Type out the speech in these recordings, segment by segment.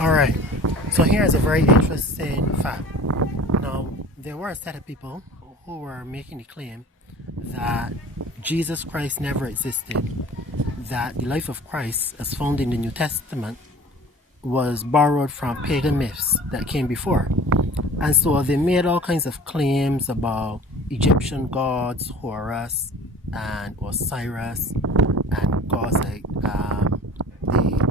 Alright, so here is a very interesting fact. Now, there were a set of people who were making the claim that Jesus Christ never existed, that the life of Christ, as found in the New Testament, was borrowed from pagan myths that came before. And so they made all kinds of claims about Egyptian gods, Horus and Osiris, and gods like the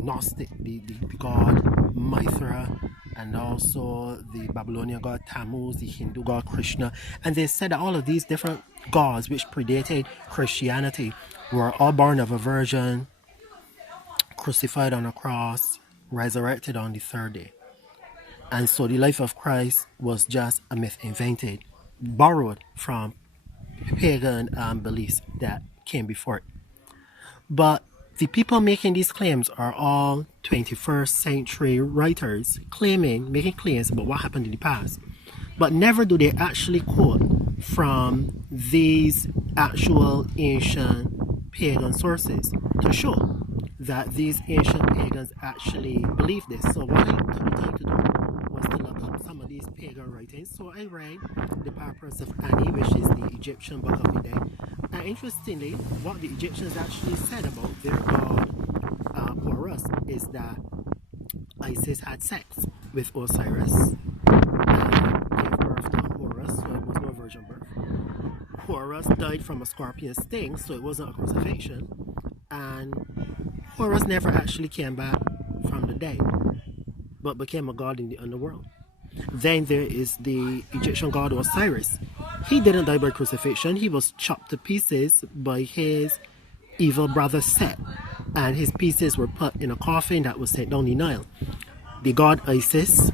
Gnostic, the god Mithra, and also the Babylonian god Tammuz, the Hindu god Krishna. And they said that all of these different gods, which predated Christianity, were all born of a virgin, crucified on a cross, resurrected on the third day. And so the life of Christ was just a myth invented, borrowed from pagan beliefs that came before it. But the people making these claims are all 21st century writers making claims about what happened in the past. But never do they actually quote from these actual ancient pagan sources to show that these ancient pagans actually believe this. So what I took the time to do was to look up some of these pagan writings. So I read the Papyrus of Ani, which is the Egyptian Book of the Dead. And interestingly, what the Egyptians actually said about their god Horus is that Isis had sex with Osiris and gave birth to Horus, so it was no virgin birth. Horus died from a scorpion sting, so it wasn't a crucifixion. And Horus never actually came back from the dead, but became a god in the underworld. Then there is the Egyptian god Osiris. He didn't die by crucifixion. He was chopped to pieces by his evil brother Set, and his pieces were put in a coffin that was sent down the Nile. The god Isis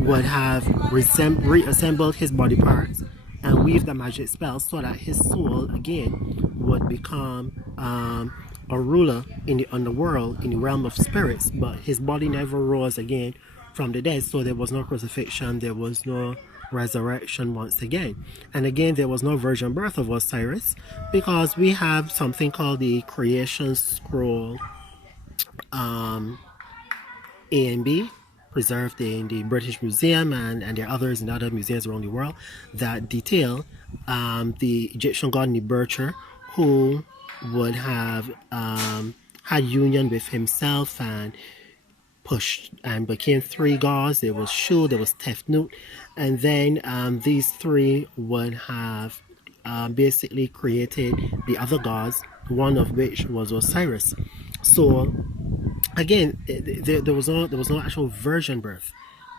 would have reassembled his body parts and weaved a magic spell so that his soul again would become a ruler in the underworld, in the realm of spirits, but his body never rose again from the dead. So there was no crucifixion, there was no resurrection once again. And again, there was no virgin birth of Osiris, because we have something called the creation scroll A and B, preserved in the British Museum, and there are others in other museums around the world that detail the Egyptian god Nibiru, who would have had union with himself and pushed and became three gods. There was Shu, there was Tefnut, and then these three would have basically created the other gods, one of which was Osiris. So again, there was no actual virgin birth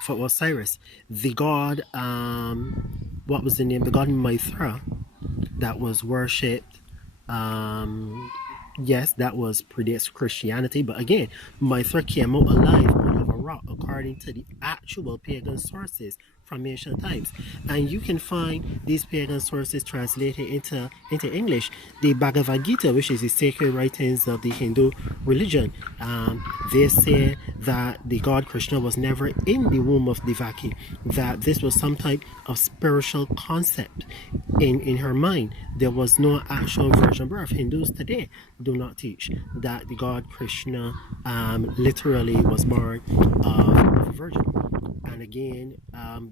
for Osiris. The god, what was the name? The god Mithra, that was worshipped. Yes, that was predates Christianity, but again, Mithra came out alive out of a rock according to the actual pagan sources from ancient times. And you can find these pagan sources translated into English. The Bhagavad Gita, which is the sacred writings of the Hindu religion, they say that the god Krishna was never in the womb of Devaki, that this was some type of spiritual concept in her mind. There was no actual virgin birth. Hindus today do not teach that the god Krishna literally was born of a virgin. And again,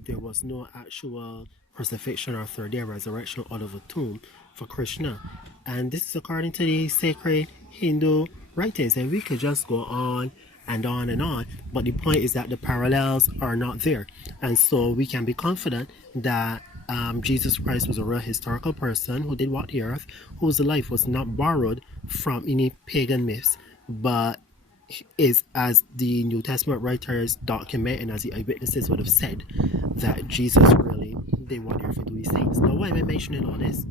there was no actual crucifixion or third day resurrection out of a tomb for Krishna. And this is according to the sacred Hindu writings. And we could just go on and on and on. But the point is that the parallels are not there. And so we can be confident that Jesus Christ was a real historical person who did walk the earth, whose life was not borrowed from any pagan myths, but is, as the New Testament writers document and as the eyewitnesses would have said, that Jesus really did walk the earth and do these things. Now, why am I mentioning all this?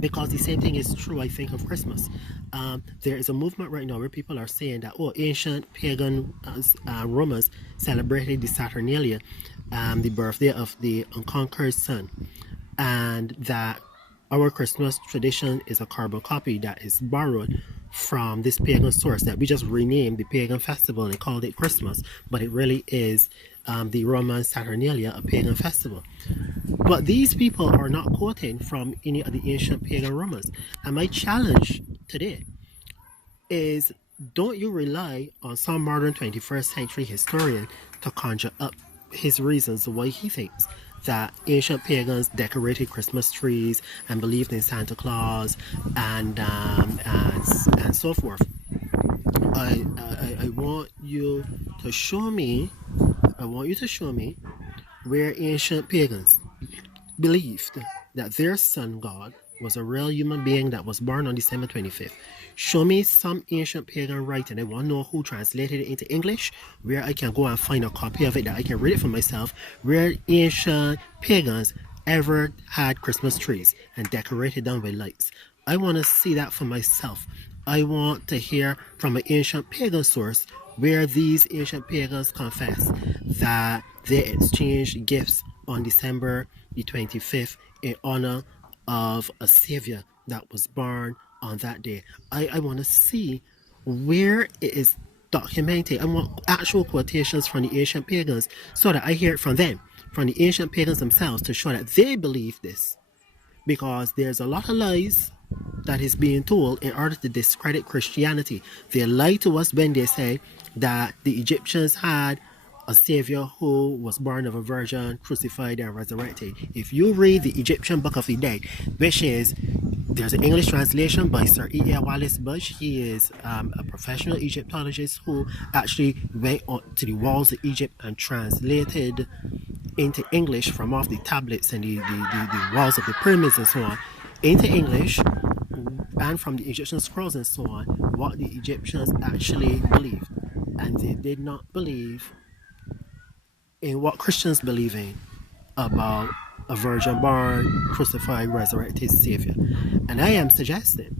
Because the same thing is true, I think, of Christmas. There is a movement right now where people are saying that, ancient pagan Romans celebrated the Saturnalia, the birthday of the unconquered sun, and that our Christmas tradition is a carbon copy that is borrowed from this pagan source that we just renamed the pagan festival and called it Christmas, but it really is the Roman Saturnalia, a pagan festival. But these people are not quoting from any of the ancient pagan Romans. And my challenge today is don't you rely on some modern 21st century historian to conjure up his reasons why he thinks that ancient pagans decorated Christmas trees and believed in Santa Claus and so forth. I want you to show me. I want you to show me where ancient pagans believed that their sun god was a real human being that was born on December 25th. Show me some ancient pagan writing. I want to know who translated it into English, where I can go and find a copy of it that I can read it for myself, where ancient pagans ever had Christmas trees and decorated them with lights. I want to see that for myself. I want to hear from an ancient pagan source where these ancient pagans confess that they exchanged gifts on December the 25th in honor of a savior that was born on that day. I want to see where it is documented. I want actual quotations from the ancient pagans so that I hear it from them, from the ancient pagans themselves, to show that they believe this. Because there's a lot of lies that is being told in order to discredit Christianity. They lie to us when they say that the Egyptians had a savior who was born of a virgin, crucified and resurrected. If you read the Egyptian Book of the Dead, which is, there's an English translation by Sir E.A. Wallace Budge. He is a professional Egyptologist who actually went to the walls of Egypt and translated into English from off the tablets and the walls of the pyramids and so on into English, and from the Egyptian scrolls and so on, what the Egyptians actually believed. And they did not believe in what Christians believe in about a virgin born, crucified, resurrected Savior. And I am suggesting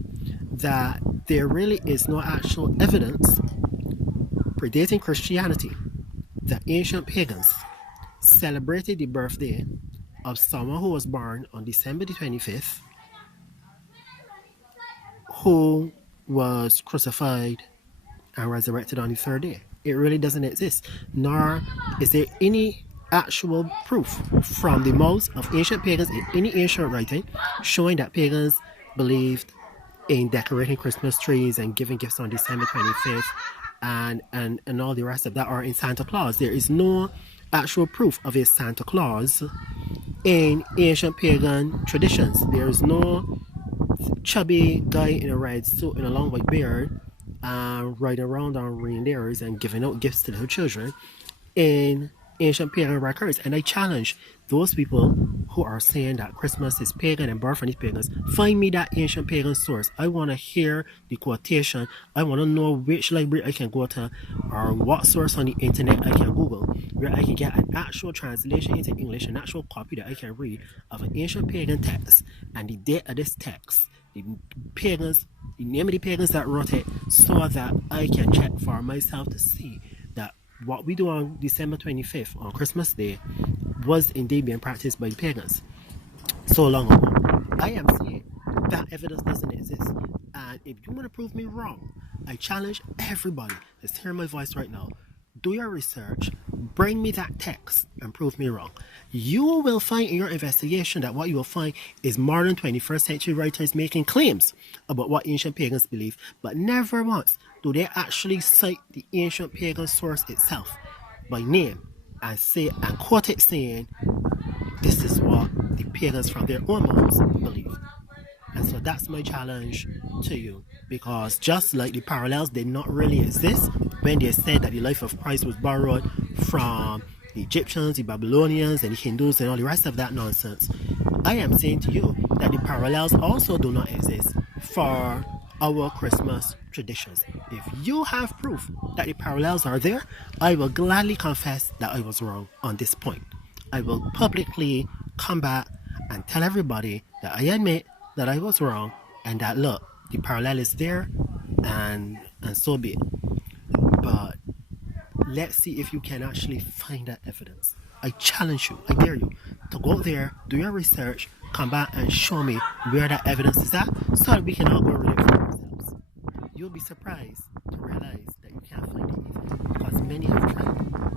that there really is no actual evidence predating Christianity that ancient pagans celebrated the birthday of someone who was born on December the 25th, who was crucified and resurrected on the third day. It really doesn't exist. Nor is there any actual proof from the mouths of ancient pagans in any ancient writing showing that pagans believed in decorating Christmas trees and giving gifts on December 25th and all the rest of that, or in Santa Claus. There is no actual proof of a Santa Claus in ancient pagan traditions. There is no chubby guy in a red suit and a long white beard riding around on reindeers and giving out gifts to little children in ancient pagan records. And I challenge those people who are saying that Christmas is pagan and birth from these pagans, find me that ancient pagan source. I want to hear the quotation. I want to know which library I can go to or what source on the internet I can Google where I can get an actual translation into English, an actual copy that I can read of an ancient pagan text and the date of this text, the pagans, the name of the pagans that wrote it, so that I can check for myself to see that what we do on December 25th, on Christmas Day, was indeed being practiced by the pagans so long ago. I am saying that evidence doesn't exist. And if you want to prove me wrong, I challenge everybody that's hearing my voice right now, do your research, bring me that text and prove me wrong. You will find in your investigation that what you will find is modern 21st century writers making claims about what ancient pagans believe, but never once do they actually cite the ancient pagan source itself by name and say and quote it saying, this is what the pagans from their own mouths believe. And so that's my challenge to you, because just like the parallels did not really exist when they said that the life of Christ was borrowed from the Egyptians, the Babylonians, and the Hindus, and all the rest of that nonsense, I am saying to you that the parallels also do not exist for our Christmas traditions. If you have proof that the parallels are there, I will gladly confess that I was wrong on this point. I will publicly come back and tell everybody that I admit that I was wrong and that, look, the parallel is there and so be it. But let's see if you can actually find that evidence. I challenge you, I dare you to go there, do your research, come back and show me where that evidence is at so that we can all go read it for ourselves. You'll be surprised to realize that you can't find it either, because many have tried.